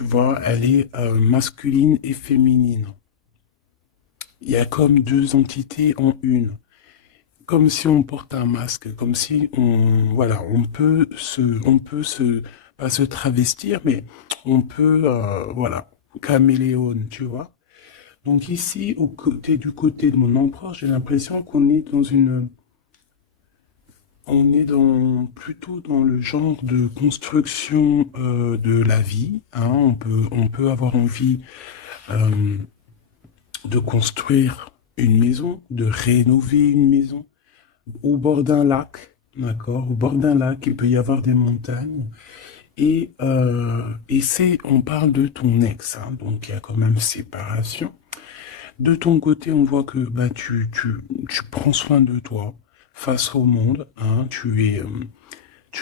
tu vois, elle est masculine et féminine. Il y a comme deux entités en une. Comme si on porte un masque, comme si voilà, on peut se, pas se travestir, mais on peut, voilà, caméléone, tu vois. Donc ici, du côté de mon empereur, j'ai l'impression qu'on est dans on est plutôt dans le genre de construction de la vie, hein. On peut avoir envie euh, de construire une maison, de rénover une maison au bord d'un lac, d'accord? Au bord d'un lac, il peut y avoir des montagnes. On parle de ton ex, hein, donc il y a quand même séparation. De ton côté, on voit que bah, tu prends soin de toi face au monde, hein, tu es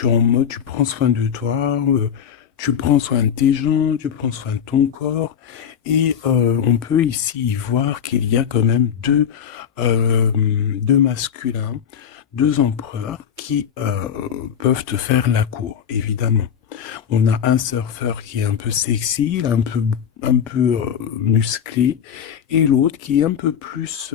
en mode, tu prends soin de toi, tu prends soin de tes gens, tu prends soin de ton corps, et on peut ici y voir qu'il y a quand même deux masculins, deux empereurs qui peuvent te faire la cour, évidemment. On a un surfeur qui est un peu sexy, un peu musclé, et l'autre qui est un peu plus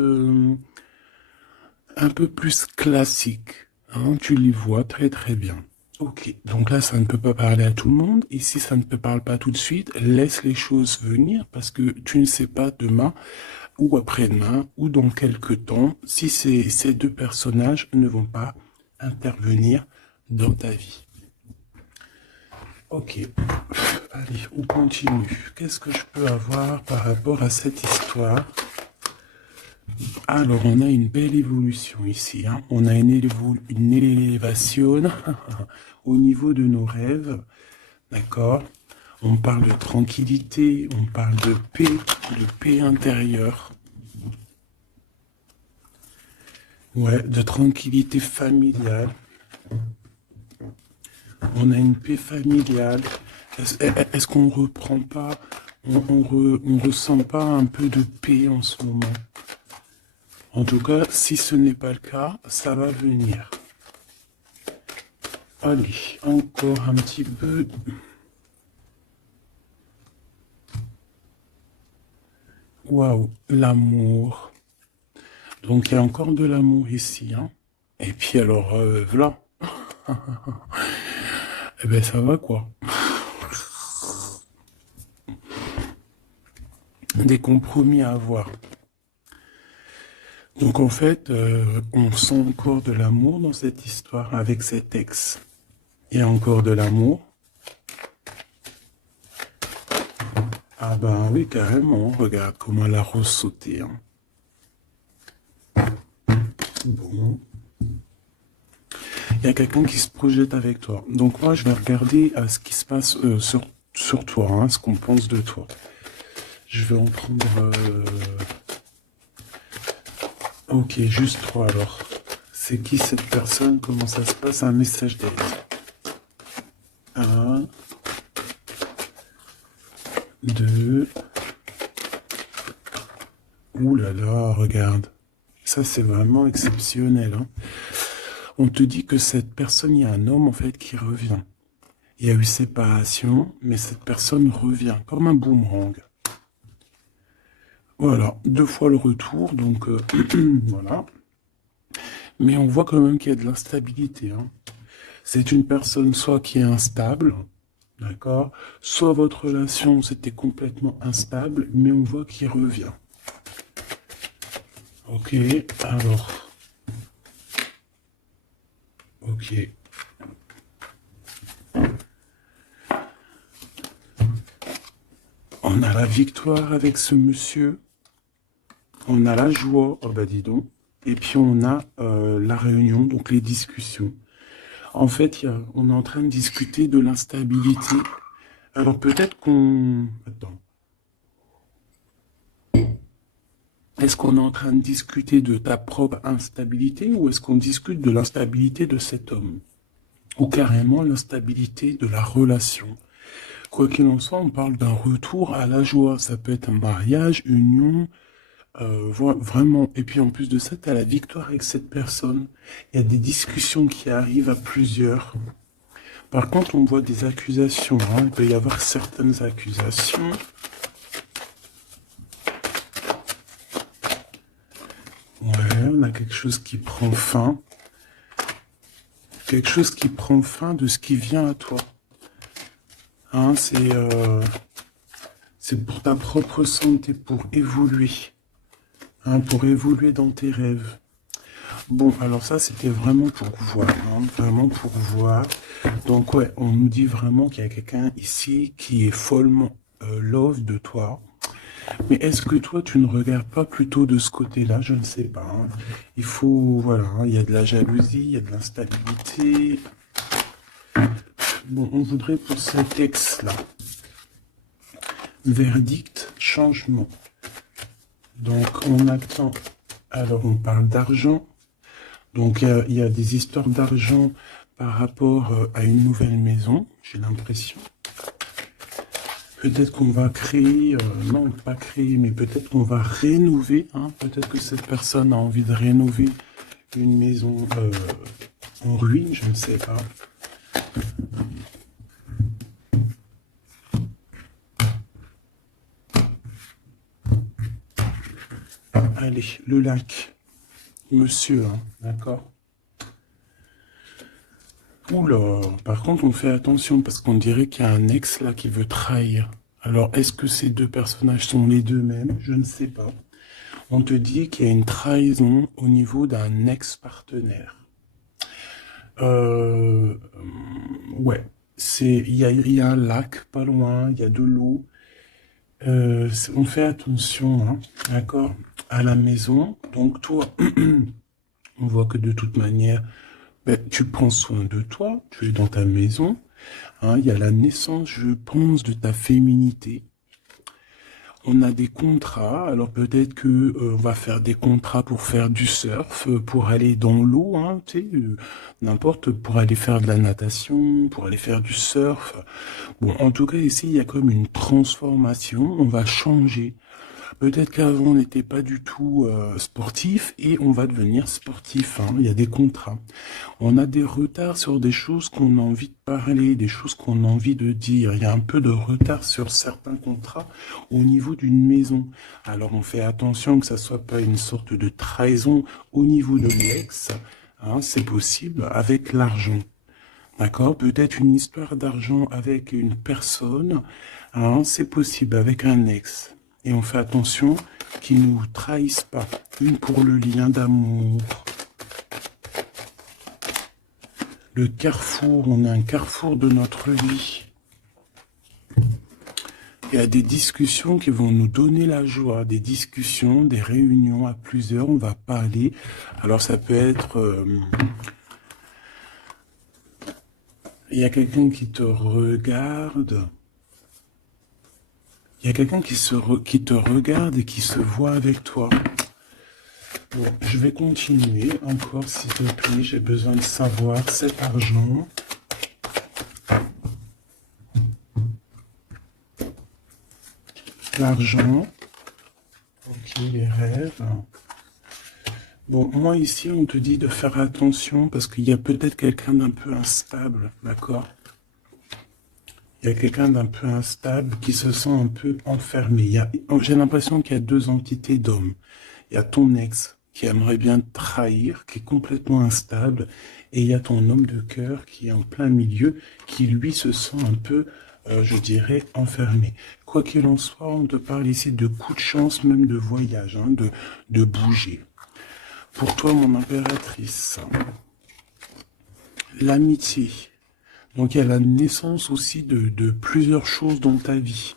classique. Hein, tu les vois très très bien. Ok, donc là, ça ne peut pas parler à tout le monde. Ici, ça ne te parle pas tout de suite. Laisse les choses venir parce que tu ne sais pas demain ou après-demain ou dans quelques temps si ces deux personnages ne vont pas intervenir dans ta vie. Ok, allez, on continue. Qu'est-ce que je peux avoir par rapport à cette histoire? Alors, on a une belle évolution ici, hein. On a une élévation au niveau de nos rêves, d'accord? On parle de tranquillité, on parle de paix intérieure, ouais, de tranquillité familiale. On a une paix familiale. Est-ce qu'on reprend pas, on ressent pas un peu de paix en ce moment? En tout cas, si ce n'est pas le cas, ça va venir. Allez, encore un petit peu. Waouh, l'amour. Donc il y a encore de l'amour ici, hein. Et puis alors, voilà. Eh ben ça va quoi. Des compromis à avoir. Donc en fait, on sent encore de l'amour dans cette histoire avec cet ex. Il y a encore de l'amour. Ah ben oui, carrément. Regarde comment elle a ressauté, hein. Bon. Il y a quelqu'un qui se projette avec toi. Donc moi, je vais regarder ce qui se passe sur toi, hein, ce qu'on pense de toi. Je vais en prendre... Ok, juste trois alors. C'est qui cette personne? Comment ça se passe? Un message d'aide. Un, deux... Ouh là là, regarde. Ça, c'est vraiment exceptionnel, hein. On te dit que cette personne, il y a un homme en fait qui revient. Il y a eu séparation, mais cette personne revient comme un boomerang. Voilà, deux fois le retour, donc voilà. Mais on voit quand même qu'il y a de l'instabilité, hein. C'est une personne soit qui est instable, d'accord, soit votre relation c'était complètement instable, mais on voit qu'il revient. Ok, alors. Ok. On a la victoire avec ce monsieur. On a la joie, oh bah dis donc. Et puis on a la réunion, donc les discussions. En fait, on est en train de discuter de l'instabilité. Alors peut-être qu'on... Attends. Est-ce qu'on est en train de discuter de ta propre instabilité ou est-ce qu'on discute de l'instabilité de cet homme? Ou carrément l'instabilité de la relation? Quoi qu'il en soit, on parle d'un retour à la joie. Ça peut être un mariage, une union, vraiment. Et puis en plus de ça, tu as la victoire avec cette personne. Il y a des discussions qui arrivent à plusieurs. Par contre, on voit des accusations. Hein. Il peut y avoir certaines accusations. Ouais, on a quelque chose qui prend fin. Quelque chose qui prend fin de ce qui vient à toi. Hein, c'est pour ta propre santé, pour évoluer. Hein, pour évoluer dans tes rêves. Bon, alors ça, c'était vraiment pour voir. Hein, vraiment pour voir. Donc, ouais, on nous dit vraiment qu'il y a quelqu'un ici qui est follement love de toi. Mais est-ce que toi, tu ne regardes pas plutôt de ce côté-là? Je ne sais pas. Hein. Il faut, voilà, hein, il y a de la jalousie, il y a de l'instabilité. Bon, on voudrait pour cet ex-là. Verdict, changement. Donc, on attend. Alors, on parle d'argent. Donc, il y a des histoires d'argent par rapport à une nouvelle maison, j'ai l'impression. Peut-être qu'on va créer, non, pas créer, mais peut-être qu'on va rénover. Hein. Peut-être que cette personne a envie de rénover une maison en ruine, je ne sais pas. Allez, le lac. Monsieur, hein, d'accord? Oula, par contre, on fait attention parce qu'on dirait qu'il y a un ex là qui veut trahir. Alors, est-ce que ces deux personnages sont les deux mêmes? Je ne sais pas. On te dit qu'il y a une trahison au niveau d'un ex-partenaire. Ouais, il y a un lac pas loin, il y a de l'eau. On fait attention, hein, d'accord, à la maison. Donc toi, on voit que de toute manière, ben, tu prends soin de toi, tu es dans ta maison. Hein, il y a la naissance, je pense, de ta féminité. On a des contrats, alors peut-être que on va faire des contrats pour faire du surf, pour aller dans l'eau, hein, tu sais, n'importe, pour aller faire de la natation, pour aller faire du surf. Bon, en tout cas, ici, il y a comme une transformation, on va changer. Peut-être qu'avant, on n'était pas du tout sportif et on va devenir sportif. Hein. Il y a des contrats. On a des retards sur des choses qu'on a envie de parler, des choses qu'on a envie de dire. Il y a un peu de retard sur certains contrats au niveau d'une maison. Alors, on fait attention que ça soit pas une sorte de trahison au niveau de l'ex. Hein, c'est possible avec l'argent. D'accord? Peut-être une histoire d'argent avec une personne. Hein, c'est possible avec un ex. Et on fait attention qu'ils ne nous trahissent pas. Une pour le lien d'amour. Le carrefour, on a un carrefour de notre vie. Il y a des discussions qui vont nous donner la joie, des discussions, des réunions à plusieurs, on va parler. Alors ça peut être... il y a quelqu'un qui te regarde. Il y a quelqu'un qui te regarde et qui se voit avec toi. Bon, je vais continuer encore, s'il te plaît. J'ai besoin de savoir cet argent. L'argent. Ok, les rêves. Bon, moi ici, on te dit de faire attention parce qu'il y a peut-être quelqu'un d'un peu instable, d'accord? Il y a quelqu'un d'un peu instable qui se sent un peu enfermé. J'ai l'impression qu'il y a deux entités d'hommes. Il y a ton ex qui aimerait bien te trahir, qui est complètement instable, et il y a ton homme de cœur qui est en plein milieu, qui lui se sent un peu, je dirais, enfermé. Quoi qu'il en soit, on te parle ici de coup de chance, même de voyage, hein, de bouger. Pour toi, mon impératrice, l'amitié. Donc il y a la naissance aussi de plusieurs choses dans ta vie.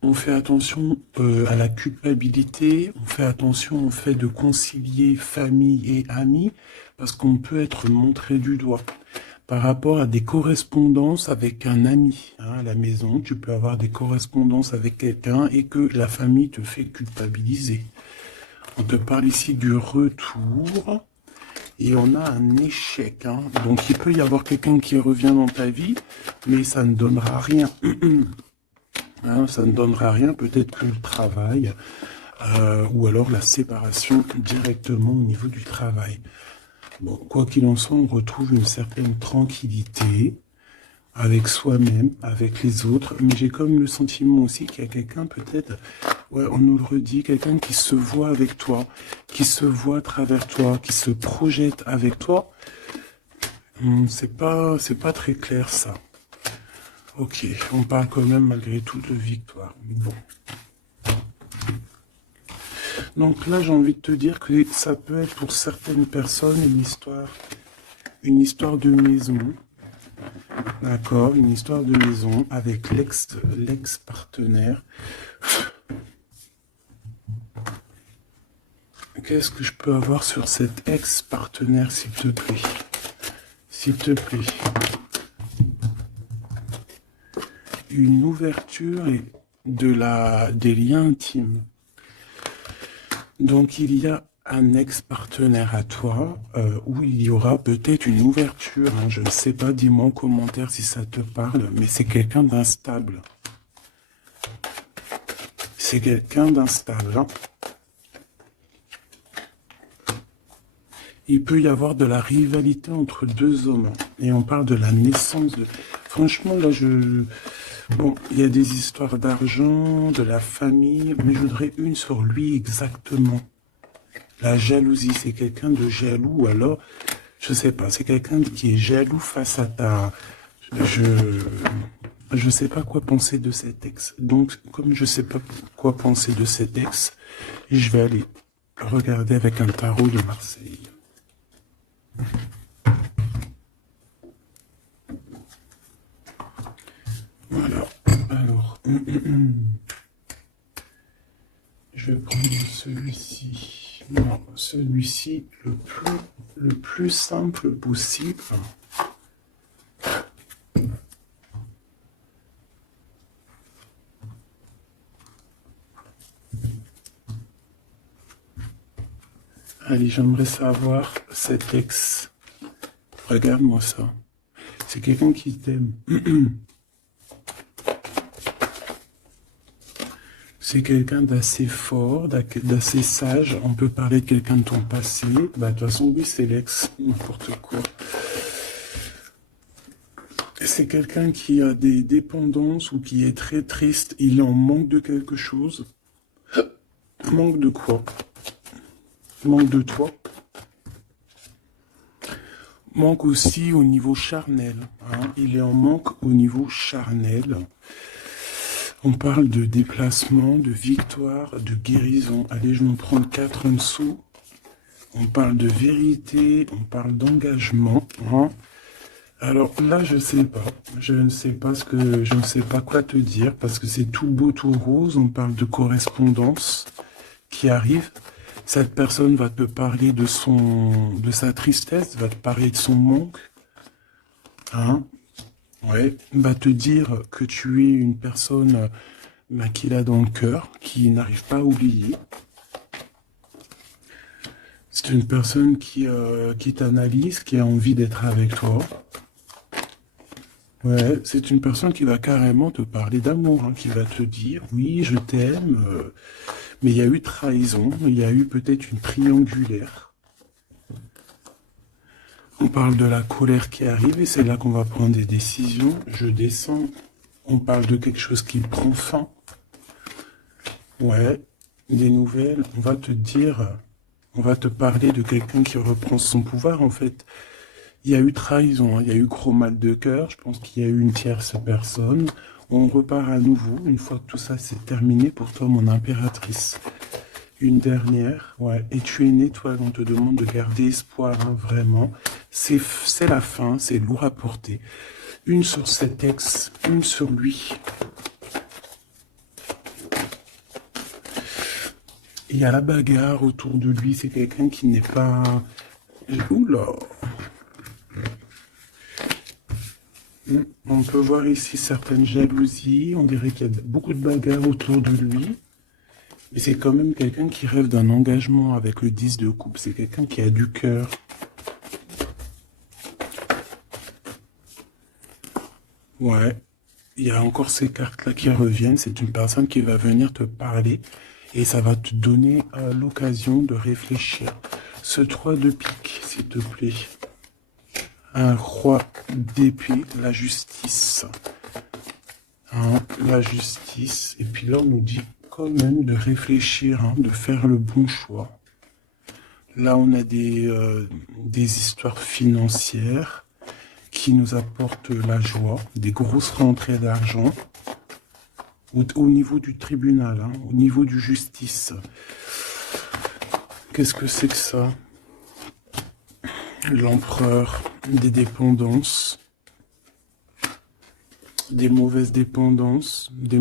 On fait attention à la culpabilité, on fait attention au fait de concilier famille et amis, parce qu'on peut être montré du doigt. Par rapport à des correspondances avec un ami, hein, à la maison, tu peux avoir des correspondances avec quelqu'un et que la famille te fait culpabiliser. On te parle ici du retour. Et on a un échec. Hein. Donc, il peut y avoir quelqu'un qui revient dans ta vie, mais ça ne donnera rien. Hein, ça ne donnera rien. Peut-être que le travail, ou alors la séparation directement au niveau du travail. Bon, quoi qu'il en soit, on retrouve une certaine tranquillité. avec soi-même, avec les autres, mais j'ai comme le sentiment aussi qu'il y a quelqu'un peut-être, ouais, on nous le redit, quelqu'un qui se voit avec toi, qui se voit à travers toi, qui se projette avec toi. C'est pas très clair ça. Ok, on parle quand même malgré tout de victoire. Mais bon. Donc là, j'ai envie de te dire que ça peut être pour certaines personnes une histoire de maison. D'accord, une histoire de maison avec l'ex-partenaire. Qu'est-ce que je peux avoir sur cet ex-partenaire, s'il te plaît? S'il te plaît. Une ouverture et des liens intimes. Donc il y a un ex-partenaire à toi où il y aura peut-être une ouverture. Hein, je ne sais pas, dis-moi en commentaire si ça te parle, mais c'est quelqu'un d'instable. C'est quelqu'un d'instable. Hein. Il peut y avoir de la rivalité entre deux hommes. Et on parle de la naissance de... Franchement, là, bon, il y a des histoires d'argent, de la famille, mais je voudrais une sur lui exactement. La jalousie, c'est quelqu'un de jaloux, ou alors, je sais pas, c'est quelqu'un qui est jaloux face à ta... Je sais pas quoi penser de cet ex. Donc, comme je sais pas quoi penser de cet ex, je vais aller regarder avec un tarot de Marseille. Voilà. Alors, je vais prendre celui-ci. Non, celui-ci le plus simple possible. Allez, j'aimerais savoir cet ex. Regarde-moi ça. C'est quelqu'un qui t'aime. C'est quelqu'un d'assez fort, d'assez sage. On peut parler de quelqu'un de ton passé. Bah, de toute façon, oui, c'est l'ex. N'importe quoi. C'est quelqu'un qui a des dépendances ou qui est très triste. Il est en manque de quelque chose. Manque de quoi? Manque de toi. Manque aussi au niveau charnel. Hein. Il est en manque au niveau charnel. On parle de déplacement, de victoire, de guérison. Allez, je vais en prendre 4 en dessous. On parle de vérité, on parle d'engagement. Hein. Alors là, je sais pas. Je ne sais pas je ne sais pas quoi te dire parce que c'est tout beau, tout rose. On parle de correspondance qui arrive. Cette personne va te parler de sa tristesse, va te parler de son manque. Hein. Ouais, va te dire que tu es une personne qu'il a dans le cœur, qui n'arrive pas à oublier. C'est une personne qui t'analyse, qui a envie d'être avec toi. Ouais, c'est une personne qui va carrément te parler d'amour, hein, qui va te dire, oui, je t'aime, mais il y a eu trahison, il y a eu peut-être une triangulaire. On parle de la colère qui arrive et c'est là qu'on va prendre des décisions. Je descends. On parle de quelque chose qui prend fin. Ouais, des nouvelles. On va te dire, on va te parler de quelqu'un qui reprend son pouvoir. En fait, il y a eu trahison, hein, il y a eu gros mal de cœur. Je pense qu'il y a eu une tierce personne. On repart à nouveau. Une fois que tout ça c'est terminé pour toi, mon impératrice. Une dernière, ouais. Et tu es une étoile, on te demande de garder espoir, hein, vraiment. C'est la fin, c'est lourd à porter. Une sur cet ex, une sur lui. Il y a la bagarre autour de lui, c'est quelqu'un qui n'est pas... Oula! On peut voir ici certaines jalousies, on dirait qu'il y a beaucoup de bagarres autour de lui. Mais c'est quand même quelqu'un qui rêve d'un engagement avec le 10 de coupe. C'est quelqu'un qui a du cœur. Ouais. Il y a encore ces cartes-là qui reviennent. C'est une personne qui va venir te parler. Et ça va te donner l'occasion de réfléchir. Ce 3 de pique, s'il te plaît. un roi d'épée, la justice. Hein, la justice. Et puis là, on nous dit quand même de réfléchir, hein, de faire le bon choix. Là, on a des histoires financières qui nous apportent la joie, des grosses rentrées d'argent au niveau du tribunal, hein, au niveau du justice. Qu'est-ce que c'est que ça? L'empereur, des dépendances, des mauvaises dépendances, des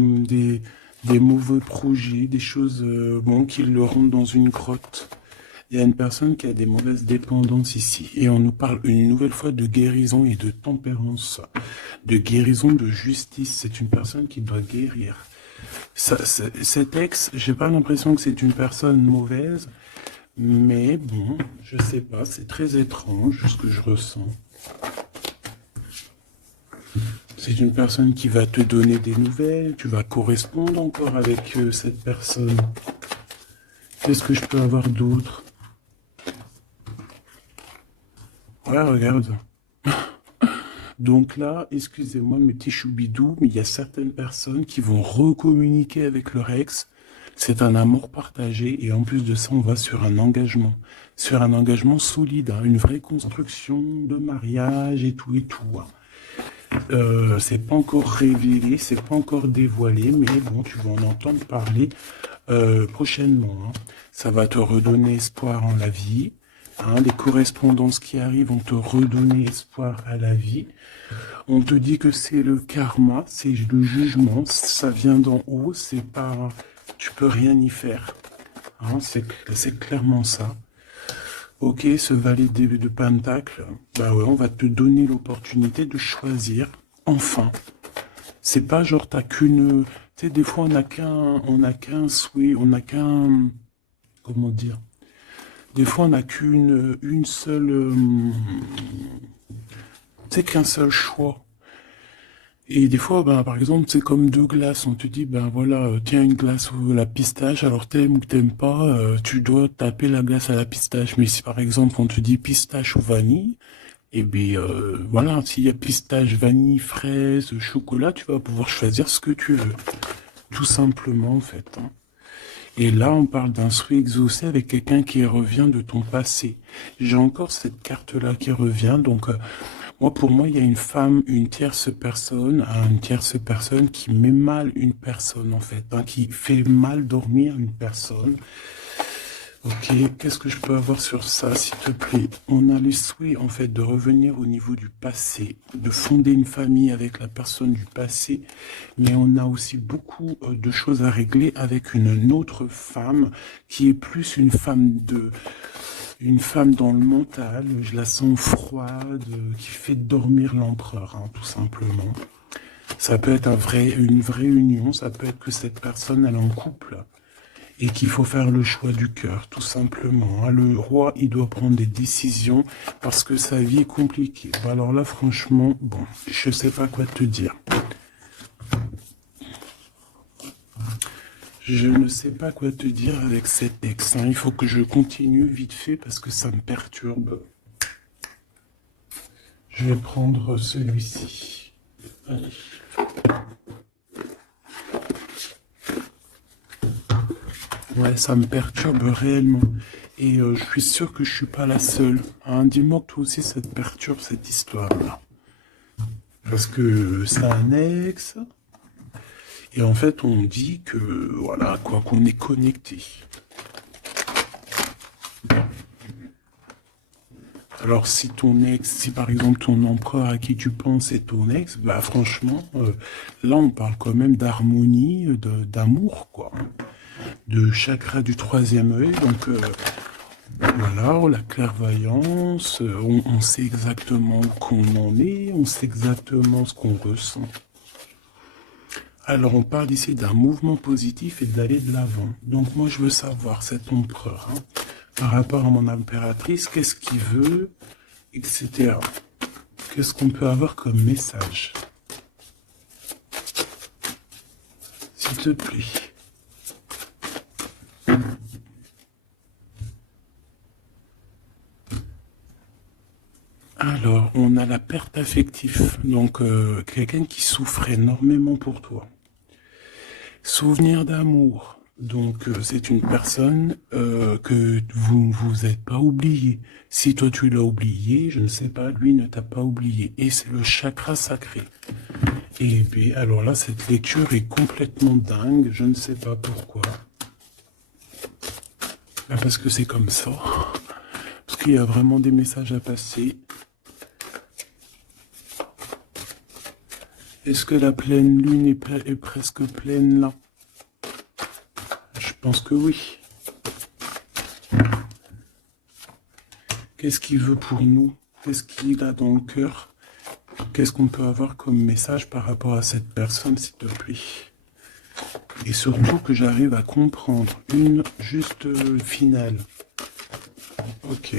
mauvais projets, des choses bon, qui le rendent dans une grotte. Il y a une personne qui a des mauvaises dépendances ici. Et on nous parle une nouvelle fois de guérison et de tempérance. De guérison, de justice. C'est une personne qui doit guérir. Cet ex, j'ai pas l'impression que c'est une personne mauvaise. Mais bon, je sais pas. C'est très étrange ce que je ressens. C'est une personne qui va te donner des nouvelles. Tu vas correspondre encore avec cette personne. Qu'est-ce que je peux avoir d'autre? Ouais, regarde. Donc là, excusez-moi mes petits choubidous, mais il y a certaines personnes qui vont recommuniquer avec leur ex. C'est un amour partagé et en plus de ça, on va sur un engagement solide, hein, une vraie construction de mariage et tout et tout. Hein. C'est pas encore révélé, c'est pas encore dévoilé, mais bon, tu vas en entendre parler prochainement. Hein. Ça va te redonner espoir en la vie. Hein, les correspondances qui arrivent vont te redonner espoir à la vie. On te dit que c'est le karma, c'est le jugement, ça vient d'en haut, c'est pas, tu peux rien y faire. Hein, c'est clairement ça. Ok, ce valet de Pentacle, bah ouais, on va te donner l'opportunité de choisir, enfin. C'est pas genre t'as qu'une, tu sais, des fois on n'a qu'un souhait, on n'a qu'un, comment dire. Des fois, on n'a une seule, c'est qu'un seul choix. Et des fois, ben, par exemple, c'est comme deux glaces. On te dit, ben voilà, tiens une glace ou la pistache, alors t'aimes ou t'aimes pas, tu dois taper la glace à la pistache. Mais si par exemple on te dit pistache ou vanille, et bien voilà, s'il y a pistache, vanille, fraise, chocolat, tu vas pouvoir choisir ce que tu veux. Tout simplement, en fait. Hein. Et là, on parle d'un souhait exaucé avec quelqu'un qui revient de ton passé. J'ai encore cette carte-là qui revient. Donc, pour moi, il y a une femme, une tierce personne qui met mal une personne, en fait, hein, qui fait mal dormir une personne. Ok, qu'est-ce que je peux avoir sur ça, s'il te plaît? On a le souhait, en fait, de revenir au niveau du passé, de fonder une famille avec la personne du passé, mais on a aussi beaucoup de choses à régler avec une autre femme qui est plus une femme dans le mental. Je la sens froide, qui fait dormir l'empereur, hein, tout simplement. Ça peut être une vraie union, ça peut être que cette personne, elle est en couple et qu'il faut faire le choix du cœur, tout simplement. Le roi, il doit prendre des décisions parce que sa vie est compliquée. Alors là, franchement, bon, je sais pas quoi te dire. Je ne sais pas quoi te dire avec cet ex. Hein. Il faut que je continue vite fait parce que ça me perturbe. Je vais prendre celui-ci. Allez. Ouais, ça me perturbe réellement. Et je suis sûr que je suis pas la seule. Hein. Dis-moi que toi aussi ça te perturbe cette histoire-là. Parce que c'est un ex. Et en fait, on dit que, voilà, quoi, qu'on est connecté. Alors, si par exemple ton empereur à qui tu penses est ton ex, bah franchement, là on parle quand même d'harmonie, d'amour, quoi. De chakra du troisième œil, donc voilà, la clairvoyance, on sait exactement où qu'on en est, on sait exactement ce qu'on ressent. Alors on parle ici d'un mouvement positif et d'aller de l'avant. Donc moi je veux savoir, cet empereur, hein, par rapport à mon impératrice, qu'est-ce qu'il veut, etc. Qu'est-ce qu'on peut avoir comme message? S'il te plaît. Alors, on a la perte affective. Donc, quelqu'un qui souffre énormément pour toi. Souvenir d'amour. Donc, c'est une personne que vous ne vous êtes pas oublié. Si toi tu l'as oublié, je ne sais pas, lui ne t'a pas oublié. Et c'est le chakra sacré. Et puis, alors là, cette lecture est complètement dingue. Je ne sais pas pourquoi. Ben, parce que c'est comme ça. Parce qu'il y a vraiment des messages à passer. Est-ce que la pleine lune est presque pleine là? Je pense que oui. Qu'est-ce qu'il veut pour nous? Qu'est-ce qu'il a dans le cœur? Qu'est-ce qu'on peut avoir comme message par rapport à cette personne, s'il te plaît? Et surtout que j'arrive à comprendre une juste finale. Ok.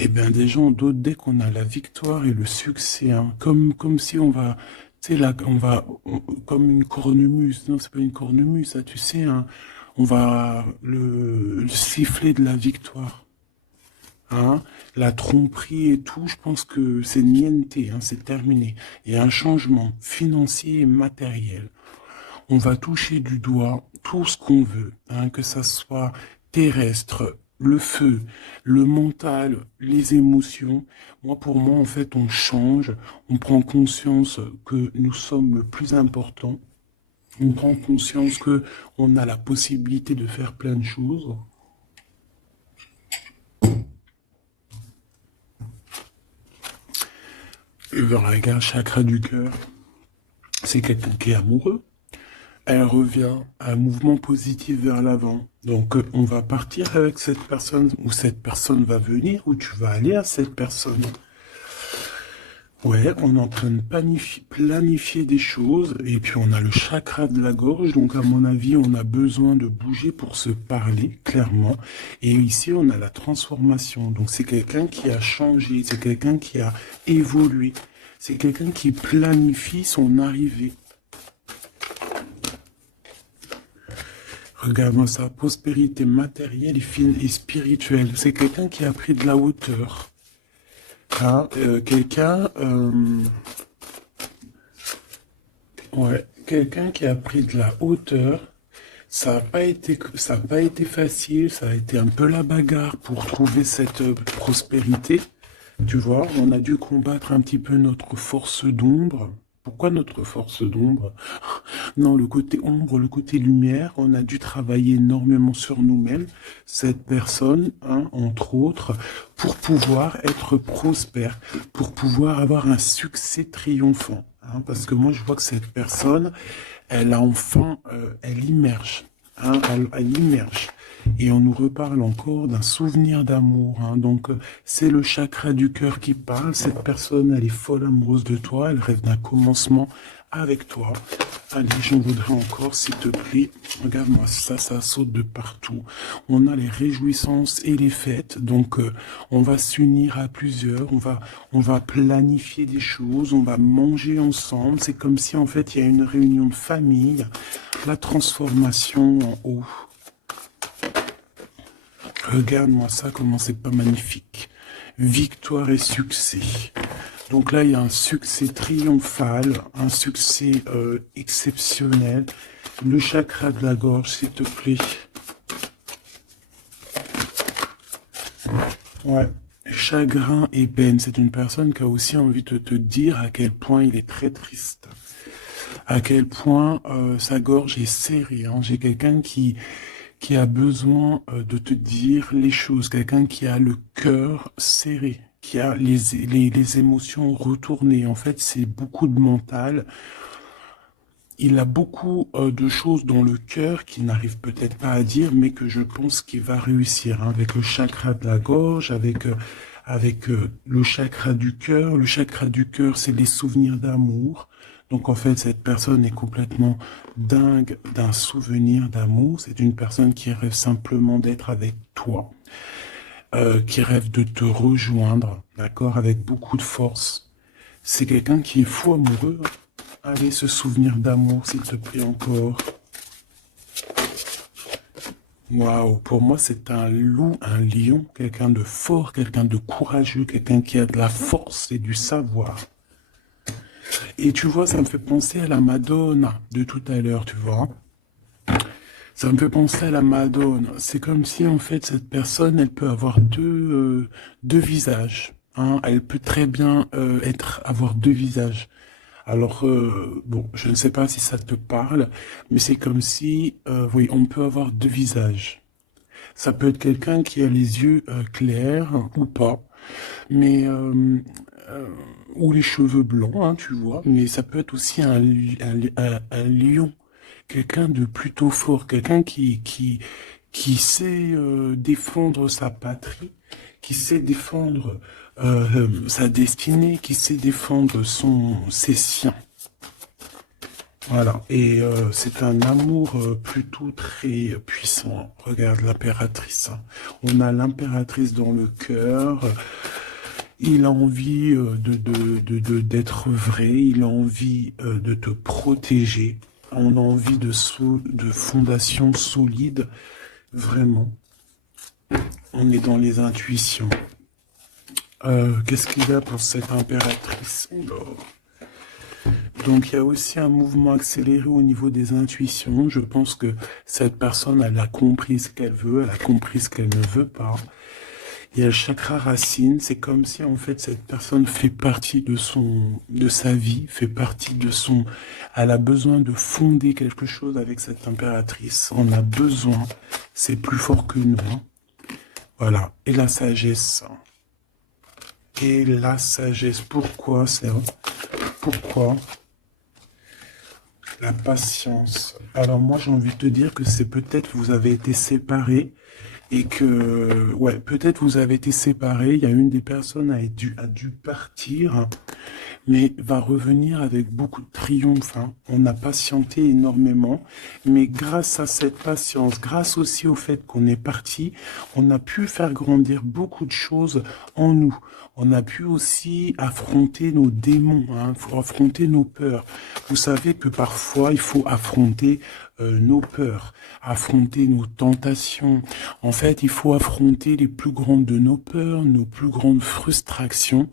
Eh bien, déjà, en d'autres decks, on a la victoire et le succès. Hein. Comme si on va... Tu sais, là, comme une cornemuse. Non, c'est pas une cornemuse, ça, tu sais. Hein, on va le sifflet de la victoire. Hein, la tromperie et tout, je pense que c'est niente, hein, c'est terminé. Il y a un changement financier et matériel. On va toucher du doigt tout ce qu'on veut, hein, que ça soit terrestre, le feu, le mental, les émotions. Pour moi, en fait, on change, on prend conscience que nous sommes le plus important. On prend conscience que on a la possibilité de faire plein de choses. Regarde, chakra du cœur, c'est quelqu'un qui est amoureux. Elle revient à un mouvement positif vers l'avant. Donc, on va partir avec cette personne, ou cette personne va venir, ou tu vas aller à cette personne. Ouais, on est en train de planifier des choses, et puis on a le chakra de la gorge, donc à mon avis, on a besoin de bouger pour se parler, clairement. Et ici, on a la transformation, donc c'est quelqu'un qui a changé, c'est quelqu'un qui a évolué, c'est quelqu'un qui planifie son arrivée. Regarde-moi ça, prospérité matérielle et spirituelle, c'est quelqu'un qui a pris de la hauteur. Hein, quelqu'un qui a pris de la hauteur. Ça n'a pas été facile, ça a été un peu la bagarre pour trouver cette prospérité. Tu vois, on a dû combattre un petit peu notre force d'ombre. Pourquoi notre force d'ombre? Non, le côté ombre, le côté lumière, on a dû travailler énormément sur nous-mêmes, cette personne, hein, entre autres, pour pouvoir être prospère, pour pouvoir avoir un succès triomphant. Hein, parce que moi, je vois que cette personne, elle a enfin, elle immerge. Hein, elle immerge. Et on nous reparle encore d'un souvenir d'amour. Hein. Donc, c'est le chakra du cœur qui parle. Cette personne, elle est folle amoureuse de toi. Elle rêve d'un commencement avec toi. Allez, j'en voudrais encore, s'il te plaît. Regarde-moi ça, ça saute de partout. On a les réjouissances et les fêtes. Donc, on va s'unir à plusieurs. On va planifier des choses. On va manger ensemble. C'est comme si, en fait, il y a une réunion de famille. La transformation en haut. Regarde-moi ça, comment c'est pas magnifique. Victoire et succès. Donc là, il y a un succès triomphal, un succès exceptionnel. Le chakra de la gorge, s'il te plaît. Ouais. Chagrin et peine. C'est une personne qui a aussi envie de te dire à quel point il est très triste. À quel point sa gorge est serrée. Hein. J'ai quelqu'un qui a besoin de te dire les choses, quelqu'un qui a le cœur serré, qui a les émotions retournées. En fait, c'est beaucoup de mental. Il a beaucoup de choses dans le cœur qu'il n'arrive peut-être pas à dire, mais que je pense qu'il va réussir. Hein, avec le chakra de la gorge, avec le chakra du cœur. Le chakra du cœur, c'est les souvenirs d'amour. Donc en fait, cette personne est complètement dingue d'un souvenir d'amour. C'est une personne qui rêve simplement d'être avec toi, qui rêve de te rejoindre, d'accord, avec beaucoup de force. C'est quelqu'un qui est fou amoureux. Allez, ce souvenir d'amour, s'il te plaît, encore. Waouh, pour moi, c'est un loup, un lion, quelqu'un de fort, quelqu'un de courageux, quelqu'un qui a de la force et du savoir. Et tu vois, ça me fait penser à la Madonna de tout à l'heure, tu vois. Ça me fait penser à la Madonna. C'est comme si, en fait, cette personne, elle peut avoir deux visages. Hein. Elle peut très bien avoir deux visages. Alors, bon, je ne sais pas si ça te parle, mais c'est comme si, oui, on peut avoir deux visages. Ça peut être quelqu'un qui a les yeux clairs ou pas, mais euh, ou les cheveux blancs, hein, tu vois. Mais ça peut être aussi un lion, quelqu'un de plutôt fort, quelqu'un qui sait défendre sa patrie, qui sait défendre sa destinée, qui sait défendre ses siens. Voilà, et c'est un amour plutôt très puissant. Regarde l'impératrice, hein. On a l'impératrice dans le cœur. Il a envie d'être vrai, il a envie de te protéger. On a envie de fondations solides, vraiment. On est dans les intuitions. Qu'est-ce qu'il y a pour cette impératrice? Oula. Donc il y a aussi un mouvement accéléré au niveau des intuitions. Je pense que cette personne, elle a compris ce qu'elle veut, elle a compris ce qu'elle ne veut pas. Il y a le chakra racine, c'est comme si en fait cette personne fait partie de sa vie, fait partie elle a besoin de fonder quelque chose avec cette impératrice. On a besoin, c'est plus fort que nous. Hein. Voilà. Et la sagesse. Et la sagesse. Pourquoi c'est pourquoi la patience? Alors moi j'ai envie de te dire que c'est peut-être vous avez été séparés et que ouais peut-être vous avez été séparés. Il y a une des personnes a dû partir, mais va revenir avec beaucoup de triomphe. Hein. On a patienté énormément, mais grâce à cette patience, grâce aussi au fait qu'on est parti, on a pu faire grandir beaucoup de choses en nous. On a pu aussi affronter nos démons, hein, faut affronter nos peurs. Vous savez que parfois, il faut affronter nos peurs, affronter nos tentations. En fait, il faut affronter les plus grandes de nos peurs, nos plus grandes frustrations.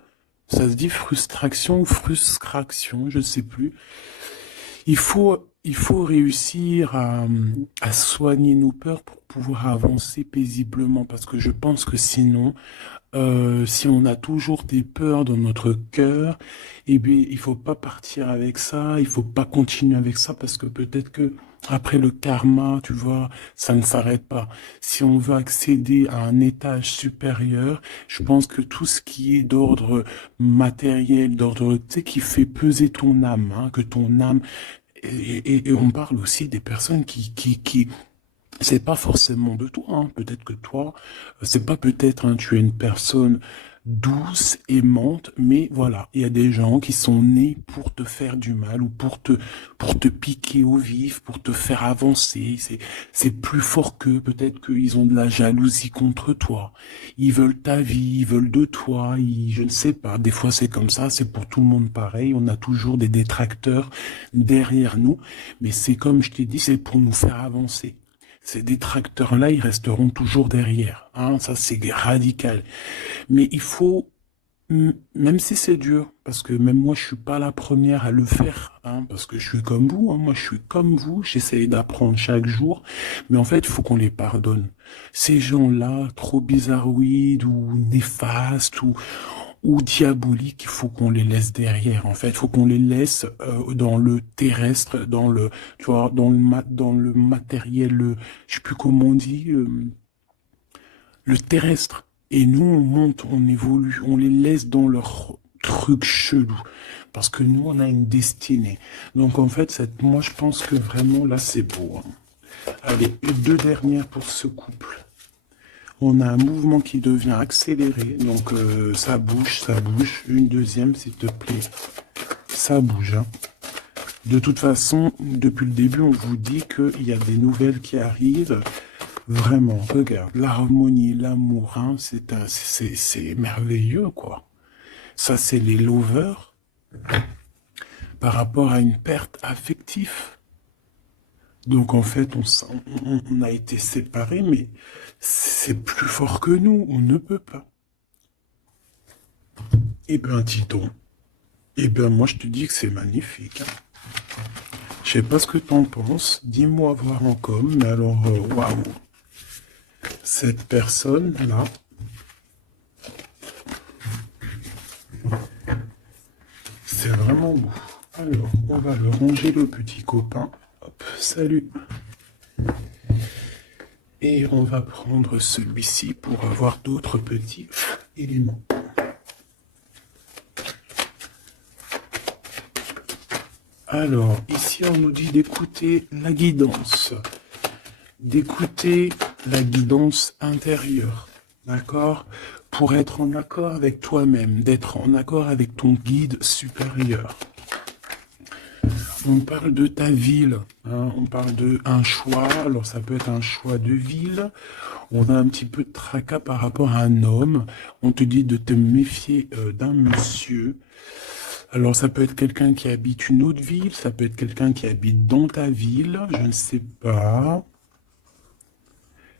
Ça se dit frustration ou frustration, je ne sais plus. Il faut réussir à soigner nos peurs pour pouvoir avancer paisiblement, parce que je pense que sinon, si on a toujours des peurs dans notre cœur, eh bien, il faut pas partir avec ça, il faut pas continuer avec ça, parce que peut-être que après le karma, tu vois, ça ne s'arrête pas. Si on veut accéder à un étage supérieur, je pense que tout ce qui est d'ordre matériel, d'ordre, tu sais, qui fait peser ton âme, hein, que ton âme, et on parle aussi des personnes qui c'est pas forcément de toi, hein. Peut-être que toi, c'est pas peut-être, hein, tu es une personne douce, aimante, mais voilà, il y a des gens qui sont nés pour te faire du mal ou pour te piquer au vif, pour te faire avancer. C'est plus fort qu'eux. Peut-être qu'ils ont de la jalousie contre toi. Ils veulent ta vie, ils veulent de toi. Je ne sais pas. Des fois, c'est comme ça. C'est pour tout le monde pareil. On a toujours des détracteurs derrière nous. Mais c'est comme je t'ai dit, c'est pour nous faire avancer. Ces détracteurs-là, ils resteront toujours derrière. Hein, ça, c'est radical. Mais il faut, même si c'est dur, parce que même moi, je suis pas la première à le faire, hein, parce que je suis comme vous. Hein, moi, je suis comme vous. J'essaye d'apprendre chaque jour. Mais en fait, il faut qu'on les pardonne. Ces gens-là, trop bizarroïdes ou néfastes ou diaboliques, il faut qu'on les laisse derrière. En fait, il faut qu'on les laisse dans le terrestre, tu vois, dans le matériel, je sais plus comment on dit, le terrestre. Et nous, on monte, on évolue, on les laisse dans leur truc chelou. Parce que nous, on a une destinée. Donc, en fait, moi, je pense que vraiment, là, c'est beau. Hein. Allez, deux dernières pour ce couple. On a un mouvement qui devient accéléré, donc ça bouge, ça bouge. Une deuxième, s'il te plaît. Ça bouge. Hein. De toute façon, depuis le début, on vous dit qu'il y a des nouvelles qui arrivent. Vraiment, regarde, l'harmonie, l'amour, hein, c'est merveilleux, quoi. Ça, c'est les lovers par rapport à une perte affective. Donc en fait, on a été séparés, mais c'est plus fort que nous, on ne peut pas. Eh ben, dis donc. Eh ben, moi, je te dis que c'est magnifique, hein. Je sais pas ce que t'en penses. Dis-moi voir en com. Mais alors, waouh. Cette personne-là, c'est vraiment beau. Alors, on va le ranger, le petit copain. Hop, salut. Et on va prendre celui-ci pour avoir d'autres petits éléments. Alors, ici, on nous dit d'écouter la guidance. D'écouter la guidance intérieure. D'accord? Pour être en accord avec toi-même, d'être en accord avec ton guide supérieur. On parle de ta ville, hein, on parle de un choix, alors ça peut être un choix de ville, on a un petit peu de tracas par rapport à un homme, on te dit de te méfier d'un monsieur, alors ça peut être quelqu'un qui habite une autre ville, ça peut être quelqu'un qui habite dans ta ville, je ne sais pas.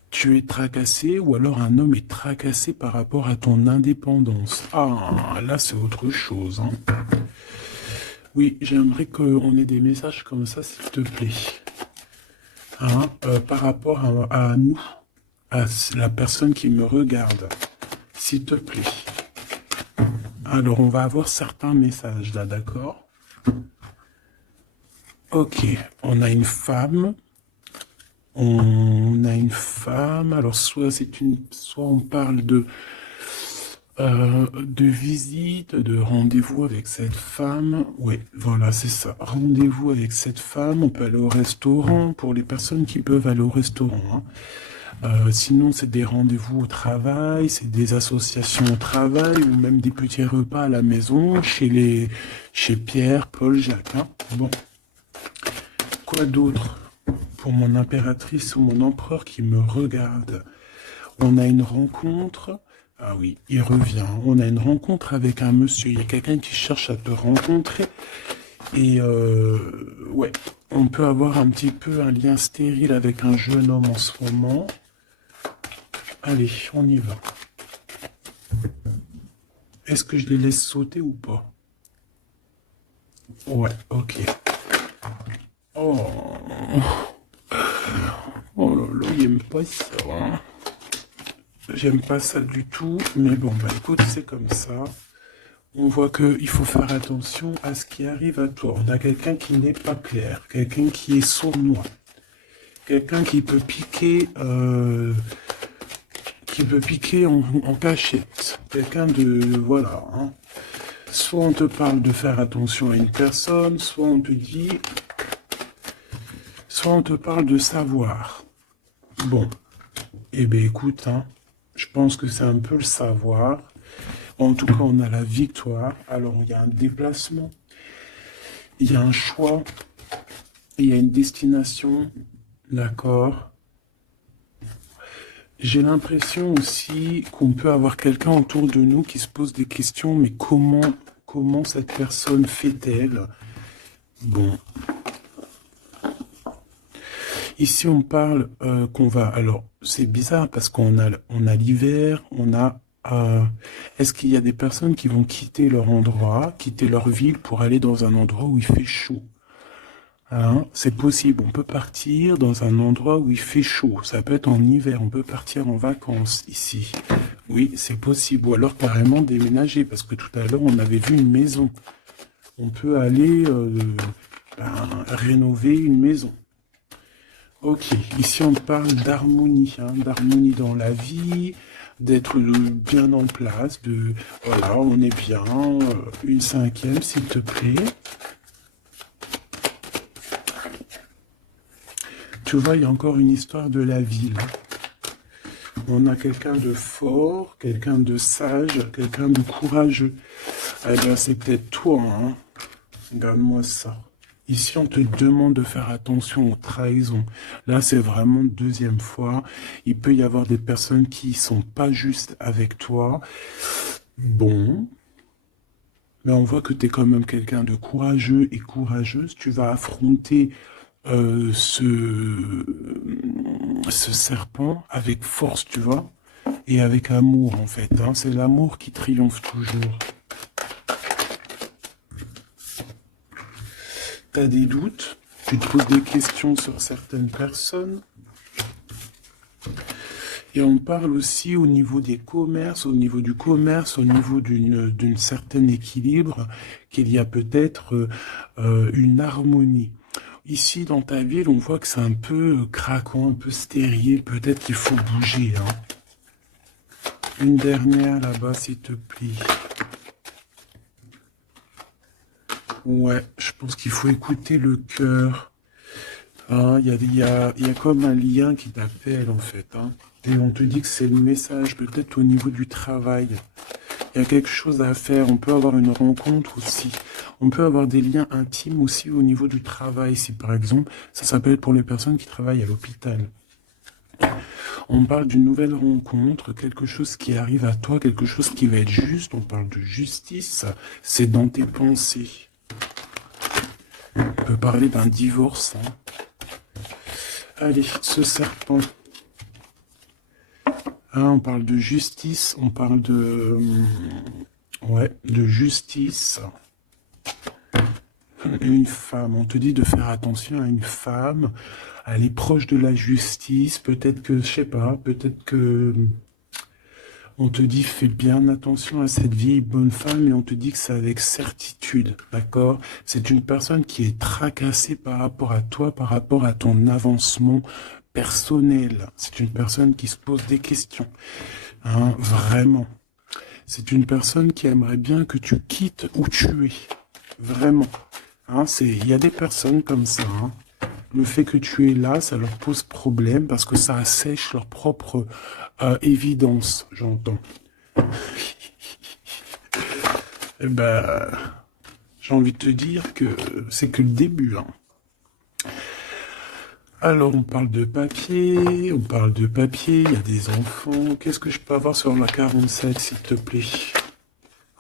Tu es tracassé ou alors un homme est tracassé par rapport à ton indépendance. Ah, là c'est autre chose, hein. Oui, j'aimerais qu'on ait des messages comme ça, s'il te plaît. Hein, par rapport à nous, à la personne qui me regarde, s'il te plaît. Alors, on va avoir certains messages là, d'accord? Ok, on a une femme. On a une femme. Alors, soit on parle de visite, de rendez-vous avec cette femme. Oui, voilà, c'est ça. Rendez-vous avec cette femme. On peut aller au restaurant pour les personnes qui peuvent aller au restaurant, hein. Sinon, c'est des rendez-vous au travail, c'est des associations au travail ou même des petits repas à la maison chez Pierre, Paul, Jacques, hein. Bon, quoi d'autre pour mon impératrice ou mon empereur qui me regarde? On a une rencontre. Ah oui, il revient. On a une rencontre avec un monsieur. Il y a quelqu'un qui cherche à te rencontrer. Et ouais, on peut avoir un petit peu un lien stérile avec un jeune homme en ce moment. Allez, on y va. Est-ce que je les laisse sauter ou pas? Ouais, ok. Oh, oh là là, il aime pas ça, hein. J'aime pas ça du tout, mais bon, bah écoute, c'est comme ça. On voit qu'il faut faire attention à ce qui arrive à toi. On a quelqu'un qui n'est pas clair, quelqu'un qui est sournois, quelqu'un qui peut piquer en cachette, quelqu'un de, voilà, hein. Soit on te parle de faire attention à une personne, soit on te parle de savoir. Bon, eh bien écoute, hein, je pense que c'est un peu le savoir. En tout cas, on a la victoire. Alors, il y a un déplacement, il y a un choix, il y a une destination, d'accord. J'ai l'impression aussi qu'on peut avoir quelqu'un autour de nous qui se pose des questions, mais comment cette personne fait-elle? Bon. Ici, on parle qu'on va... Alors, c'est bizarre parce on a l'hiver, est-ce qu'il y a des personnes qui vont quitter leur endroit, quitter leur ville pour aller dans un endroit où il fait chaud? Hein, c'est possible, on peut partir dans un endroit où il fait chaud. Ça peut être en hiver, on peut partir en vacances ici. Oui, c'est possible. Ou alors carrément déménager, parce que tout à l'heure, on avait vu une maison. On peut aller rénover une maison. Ok, ici on parle d'harmonie, hein, d'harmonie dans la vie, d'être bien en place, voilà, on est bien, une cinquième s'il te plaît. Tu vois, il y a encore une histoire de la ville. On a quelqu'un de fort, quelqu'un de sage, quelqu'un de courageux. Eh bien, c'est peut-être toi, hein. Regarde-moi ça. Ici, on te demande de faire attention aux trahisons. Là, c'est vraiment deuxième fois. Il peut y avoir des personnes qui sont pas justes avec toi. Bon. Mais on voit que tu es quand même quelqu'un de courageux et courageuse. Tu vas affronter ce serpent avec force, tu vois, et avec amour, en fait. Hein. C'est l'amour qui triomphe toujours. T'as des doutes, tu te poses des questions sur certaines personnes. Et on parle aussi au niveau des commerces, au niveau du commerce, au niveau d'une certaine équilibre, qu'il y a peut-être une harmonie. Ici, dans ta ville, on voit que c'est un peu craquant, un peu stérile. Peut-être qu'il faut bouger. Hein. Une dernière là-bas, s'il te plaît. Ouais, je pense qu'il faut écouter le cœur. Hein, il y a comme un lien qui t'appelle, en fait. Hein. Et on te dit que c'est le message, peut-être au niveau du travail. Il y a quelque chose à faire. On peut avoir une rencontre aussi. On peut avoir des liens intimes aussi au niveau du travail. Si par exemple, ça s'appelle pour les personnes qui travaillent à l'hôpital. On parle d'une nouvelle rencontre, quelque chose qui arrive à toi, quelque chose qui va être juste. On parle de justice. C'est dans tes pensées. On peut parler d'un divorce. Hein. Allez, ce serpent. Hein, on parle de justice, on parle de... ouais, de justice. Une femme, on te dit de faire attention à une femme. Elle est proche de la justice. Peut-être que, je sais pas, peut-être que... On te dit, fais bien attention à cette vieille bonne femme et on te dit que c'est avec certitude, d'accord? C'est une personne qui est tracassée par rapport à toi, par rapport à ton avancement personnel. C'est une personne qui se pose des questions, hein, vraiment. C'est une personne qui aimerait bien que tu quittes où tu es, vraiment. Hein, il y a des personnes comme ça, hein. Le fait que tu es là, ça leur pose problème parce que ça assèche leur propre évidence, j'entends. Eh ben, j'ai envie de te dire que c'est que le début. Hein. Alors, on parle de papier, il y a des enfants. Qu'est-ce que je peux avoir sur la 47, s'il te plaît?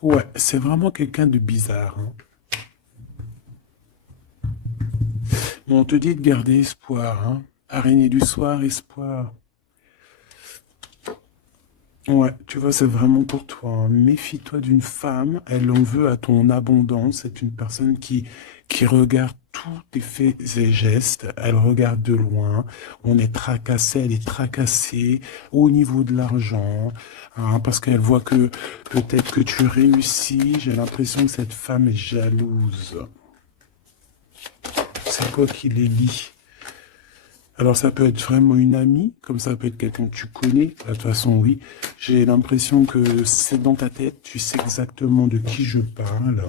Ouais, c'est vraiment quelqu'un de bizarre. Hein. Bon, on te dit de garder espoir. Hein. Araignée du soir, espoir. Ouais, tu vois, c'est vraiment pour toi. Hein. Méfie-toi d'une femme, elle en veut à ton abondance. C'est une personne qui regarde tous tes faits et gestes. Elle regarde de loin. On est tracassé, elle est tracassée au niveau de l'argent. Hein, parce qu'elle voit que peut-être que tu réussis. J'ai l'impression que cette femme est jalouse. C'est quoi qui les lie? Alors ça peut être vraiment une amie, comme ça peut être quelqu'un que tu connais. De toute façon, oui. J'ai l'impression que c'est dans ta tête, tu sais exactement de qui je parle.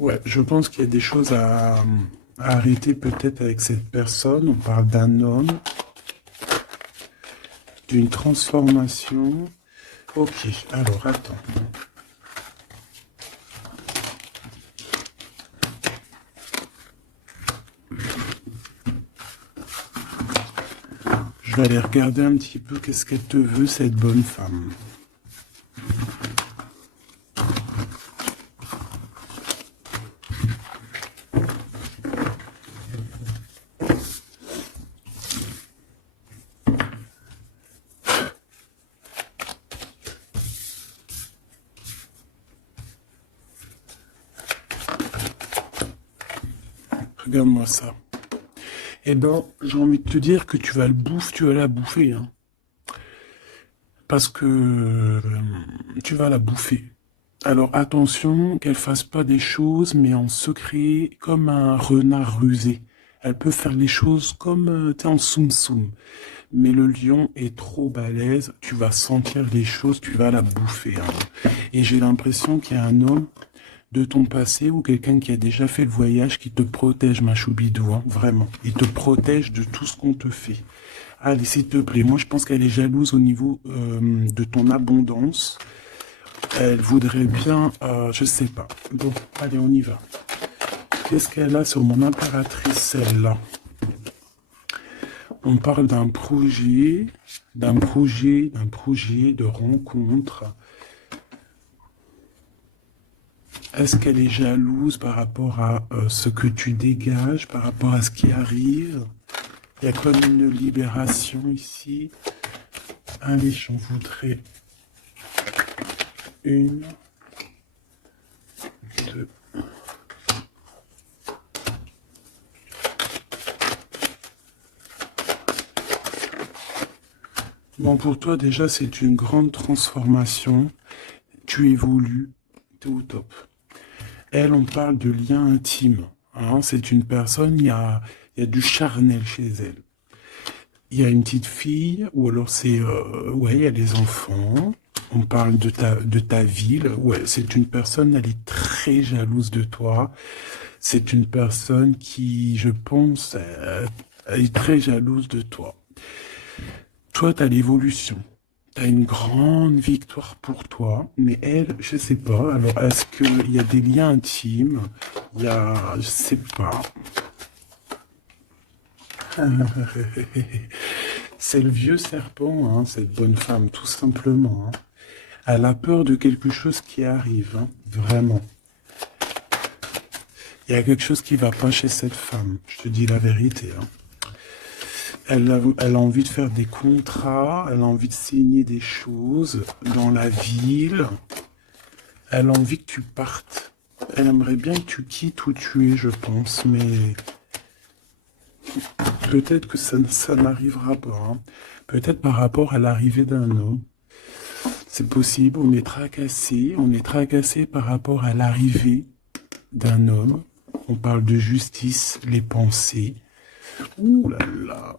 Ouais, je pense qu'il y a des choses à arrêter peut-être avec cette personne. On parle d'un homme, d'une transformation. Ok, alors attends. Je vais aller regarder un petit peu qu'est-ce qu'elle te veut, cette bonne femme. Regarde-moi ça. Eh ben, j'ai envie de te dire que tu vas tu vas la bouffer, hein. Parce que tu vas la bouffer. Alors attention qu'elle fasse pas des choses, mais en secret, comme un renard rusé. Elle peut faire les choses comme t'es en soum-soum. Mais le lion est trop balèze, tu vas sentir les choses, tu vas la bouffer. Hein. Et j'ai l'impression qu'il y a un homme de ton passé ou quelqu'un qui a déjà fait le voyage qui te protège, ma choubidou, hein, vraiment. Il te protège de tout ce qu'on te fait. Allez, s'il te plaît, moi je pense qu'elle est jalouse au niveau de ton abondance. Elle voudrait bien, je sais pas. Bon, allez, on y va. Qu'est-ce qu'elle a sur mon impératrice, celle-là? On parle d'un projet de rencontre. Est-ce qu'elle est jalouse par rapport à ce que tu dégages, par rapport à ce qui arrive? Il y a comme une libération ici. Allez, j'en voudrais une, deux. Bon, pour toi, déjà, c'est une grande transformation. Tu évolues, t'es au top. Elle, on parle de lien intime. Hein, c'est une personne, il y a du charnel chez elle. Il y a une petite fille, ou alors c'est... ouais, il y a des enfants. On parle de ta ville. Ouais, c'est une personne, elle est très jalouse de toi. C'est une personne qui, je pense, elle est très jalouse de toi. Toi, tu as l'évolution. Tu as une grande victoire pour toi. Mais elle, je sais pas. Alors, est-ce qu'il y a des liens intimes? Il y a... Je sais pas. C'est le vieux serpent, hein, cette bonne femme, tout simplement. Hein. Elle a peur de quelque chose qui arrive, hein, vraiment. Il y a quelque chose qui va pas chez cette femme, je te dis la vérité. Hein. Elle a envie de faire des contrats, elle a envie de signer des choses dans la ville. Elle a envie que tu partes. Elle aimerait bien que tu quittes où tu es, je pense, mais peut-être que ça n'arrivera pas. Hein. Peut-être par rapport à l'arrivée d'un homme. C'est possible, on est tracassé par rapport à l'arrivée d'un homme. On parle de justice, les pensées. Ouh là là,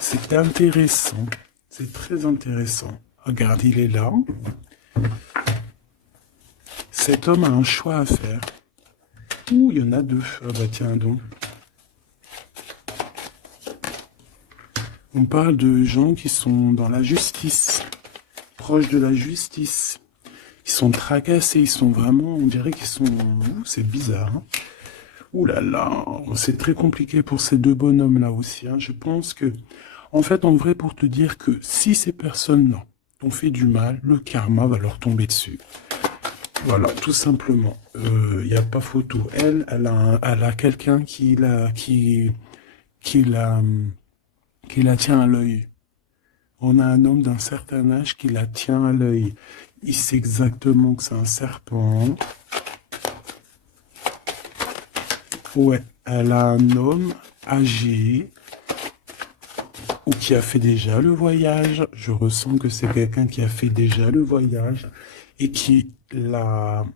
c'est intéressant, c'est très intéressant. Regarde, il est là. Cet homme a un choix à faire. Ouh, il y en a deux. Ah bah tiens donc. On parle de gens qui sont dans la justice, proches de la justice. Ils sont tracassés, ils sont vraiment, on dirait qu'ils sont... Ouh, c'est bizarre. Hein. Ouh là là, c'est très compliqué pour ces deux bonhommes-là aussi. Hein. Je pense que, en fait, en vrai, pour te dire que si ces personnes-là t'ont fait du mal, le karma va leur tomber dessus. Voilà, tout simplement. Il n'y a pas photo. Elle a quelqu'un qui la tient à l'œil. On a un homme d'un certain âge qui la tient à l'œil. Il sait exactement que c'est un serpent. Ouais, elle a un homme âgé ou qui a fait déjà le voyage. Je ressens que c'est quelqu'un qui a fait déjà le voyage et qui l'a...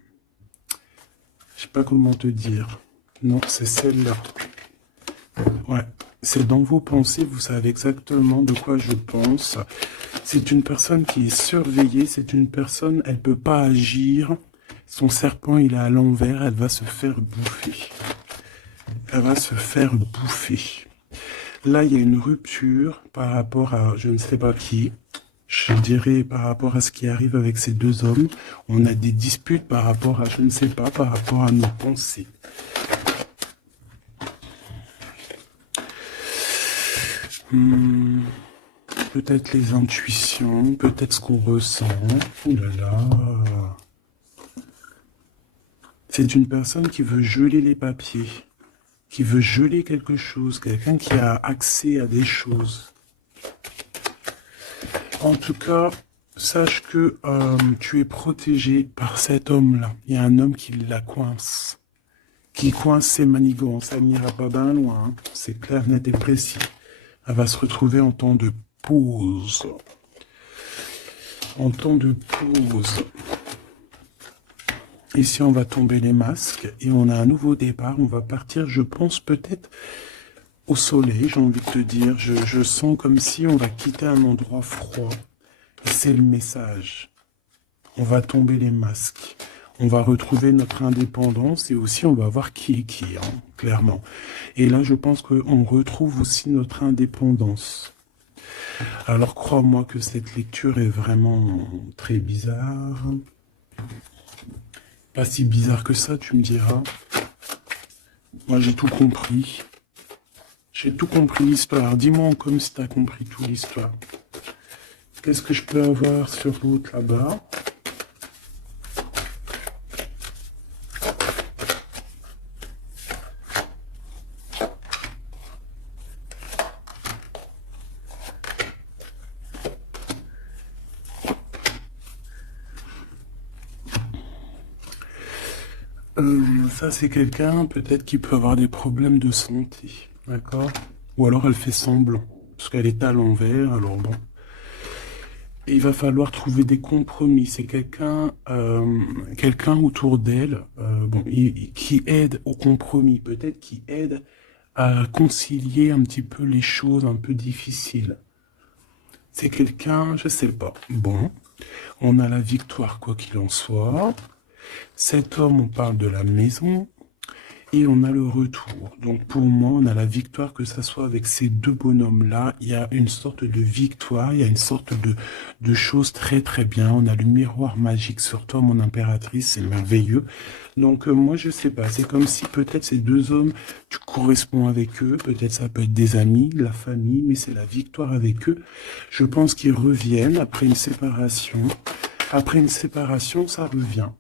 Je sais pas comment te dire. Non, c'est celle-là. Ouais, c'est dans vos pensées, vous savez exactement de quoi je pense. C'est une personne qui est surveillée, c'est une personne, elle peut pas agir. Son serpent, il est à l'envers, elle va se faire bouffer. Elle va se faire bouffer. Là, il y a une rupture par rapport à je ne sais pas qui. Je dirais par rapport à ce qui arrive avec ces deux hommes. On a des disputes par rapport à je ne sais pas, par rapport à nos pensées. Peut-être les intuitions, peut-être ce qu'on ressent. Ouh là là. C'est une personne qui veut geler les papiers, qui veut geler quelque chose, quelqu'un qui a accès à des choses. En tout cas, sache que tu es protégé par cet homme-là. Il y a un homme qui la coince, qui coince ses manigances. Elle n'ira pas bien loin, hein. C'est clair, net et précis. Elle va se retrouver en temps de pause. En temps de pause. Ici, on va tomber les masques et on a un nouveau départ. On va partir, je pense, peut-être au soleil, j'ai envie de te dire. Je sens comme si on va quitter un endroit froid. Et c'est le message. On va tomber les masques. On va retrouver notre indépendance et aussi on va voir qui est qui, hein, clairement. Et là, je pense qu'on retrouve aussi notre indépendance. Alors, crois-moi que cette lecture est vraiment très bizarre. Pas si bizarre que ça, tu me diras. Moi, j'ai tout compris. J'ai tout compris l'histoire. Dis-moi comme si tu as compris toute l'histoire. Qu'est-ce que je peux avoir sur l'autre là-bas? Ça, c'est quelqu'un peut-être qui peut avoir des problèmes de santé, d'accord? Ou alors elle fait semblant, parce qu'elle est à l'envers, alors bon. Et il va falloir trouver des compromis. C'est quelqu'un autour d'elle, bon, qui aide au compromis, peut-être qui aide à concilier un petit peu les choses un peu difficiles. C'est quelqu'un, je sais pas. Bon, on a la victoire quoi qu'il en soit. Cet homme, on parle de la maison. Et on a le retour. Donc pour moi, on a la victoire, que ça soit avec ces deux bonhommes-là. Il y a une sorte de victoire, il y a une sorte de chose très très bien. On a le miroir magique sur toi, mon impératrice, c'est merveilleux. Donc moi, je sais pas, c'est comme si peut-être ces deux hommes, tu corresponds avec eux, peut-être ça peut être des amis, la famille, mais c'est la victoire avec eux. Je pense qu'ils reviennent après une séparation. Après une séparation, ça revient.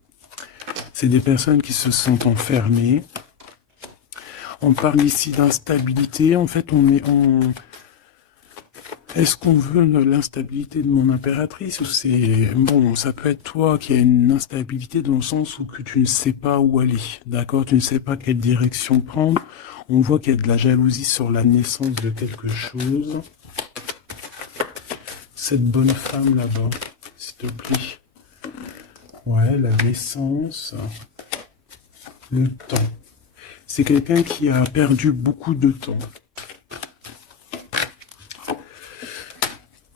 C'est des personnes qui se sont enfermées. On parle ici d'instabilité. En fait, on est en... Est-ce qu'on veut l'instabilité de mon impératrice ou c'est... Bon, ça peut être toi qui as une instabilité dans le sens où que tu ne sais pas où aller. D'accord? Tu ne sais pas quelle direction prendre. On voit qu'il y a de la jalousie sur la naissance de quelque chose. Cette bonne femme là-bas, s'il te plaît. Ouais, la naissance. Le temps. C'est quelqu'un qui a perdu beaucoup de temps.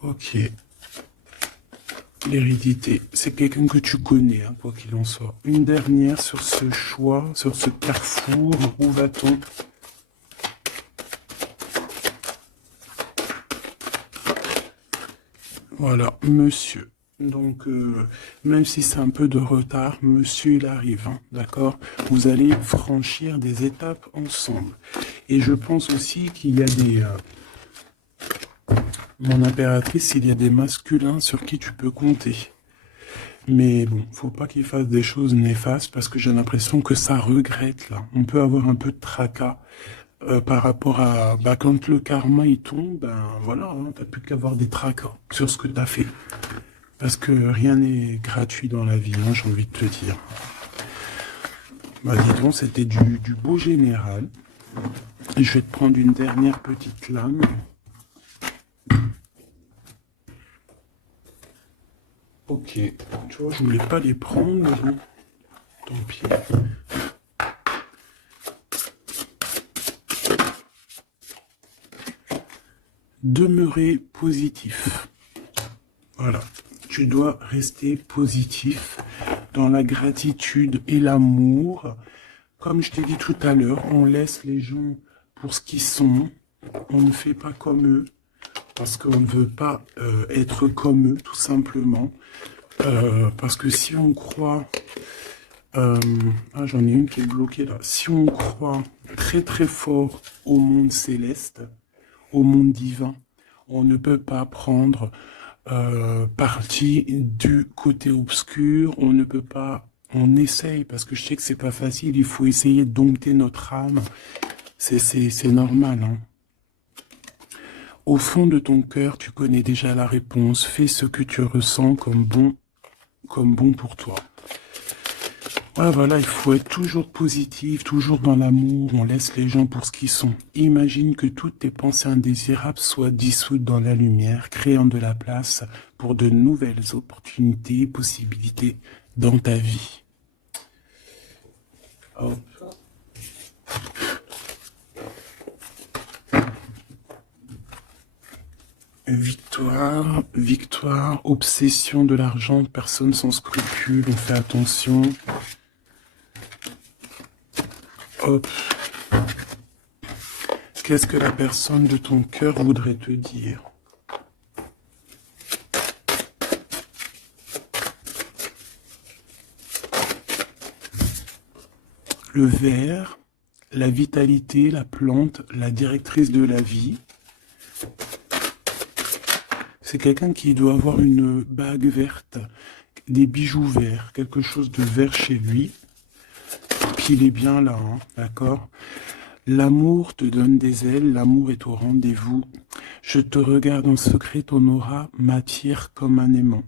Ok. L'hérédité. C'est quelqu'un que tu connais, hein, quoi qu'il en soit. Une dernière sur ce choix, sur ce carrefour. Où va-t-on? Voilà, monsieur. Donc, même si c'est un peu de retard, monsieur, il arrive, hein, d'accord? Vous allez franchir des étapes ensemble. Et je pense aussi qu'il y a des... mon impératrice, il y a des masculins sur qui tu peux compter. Mais bon, faut pas qu'il fasse des choses néfastes parce que j'ai l'impression que ça regrette, là. On peut avoir un peu de tracas par rapport à... Bah, quand le karma, il tombe, ben voilà, hein, t'as plus qu'avoir des tracas sur ce que t'as fait. Parce que rien n'est gratuit dans la vie, hein, j'ai envie de te dire. Bah dis donc, c'était du beau général. Je vais te prendre une dernière petite lame. Ok, tu vois, je voulais pas les prendre, mais bon, tant pis. Demeurer positif. Voilà. Tu dois rester positif dans la gratitude et l'amour. Comme je t'ai dit tout à l'heure, on laisse les gens pour ce qu'ils sont. On ne fait pas comme eux parce qu'on ne veut pas être comme eux, tout simplement. Parce que si on croit... ah, j'en ai une qui est bloquée là. Si on croit très très fort au monde céleste, au monde divin, on ne peut pas prendre partie du côté obscur, on ne peut pas, on essaye, parce que je sais que c'est pas facile, il faut essayer de dompter notre âme, c'est normal, hein. Au fond de ton cœur, tu connais déjà la réponse, fais ce que tu ressens comme bon pour toi. Ouais, voilà, il faut être toujours positif, toujours dans l'amour, on laisse les gens pour ce qu'ils sont. Imagine que toutes tes pensées indésirables soient dissoutes dans la lumière, créant de la place pour de nouvelles opportunités, possibilités dans ta vie. Hop. Victoire, victoire, obsession de l'argent, personne sans scrupule, on fait attention. Hop. Qu'est-ce que la personne de ton cœur voudrait te dire? Le ver, la vitalité, la plante, la directrice de la vie. C'est quelqu'un qui doit avoir une bague verte, des bijoux verts, quelque chose de vert chez lui. Puis il est bien là, hein, d'accord? L'amour te donne des ailes, l'amour est au rendez-vous. Je te regarde en secret, ton aura m'attire comme un aimant.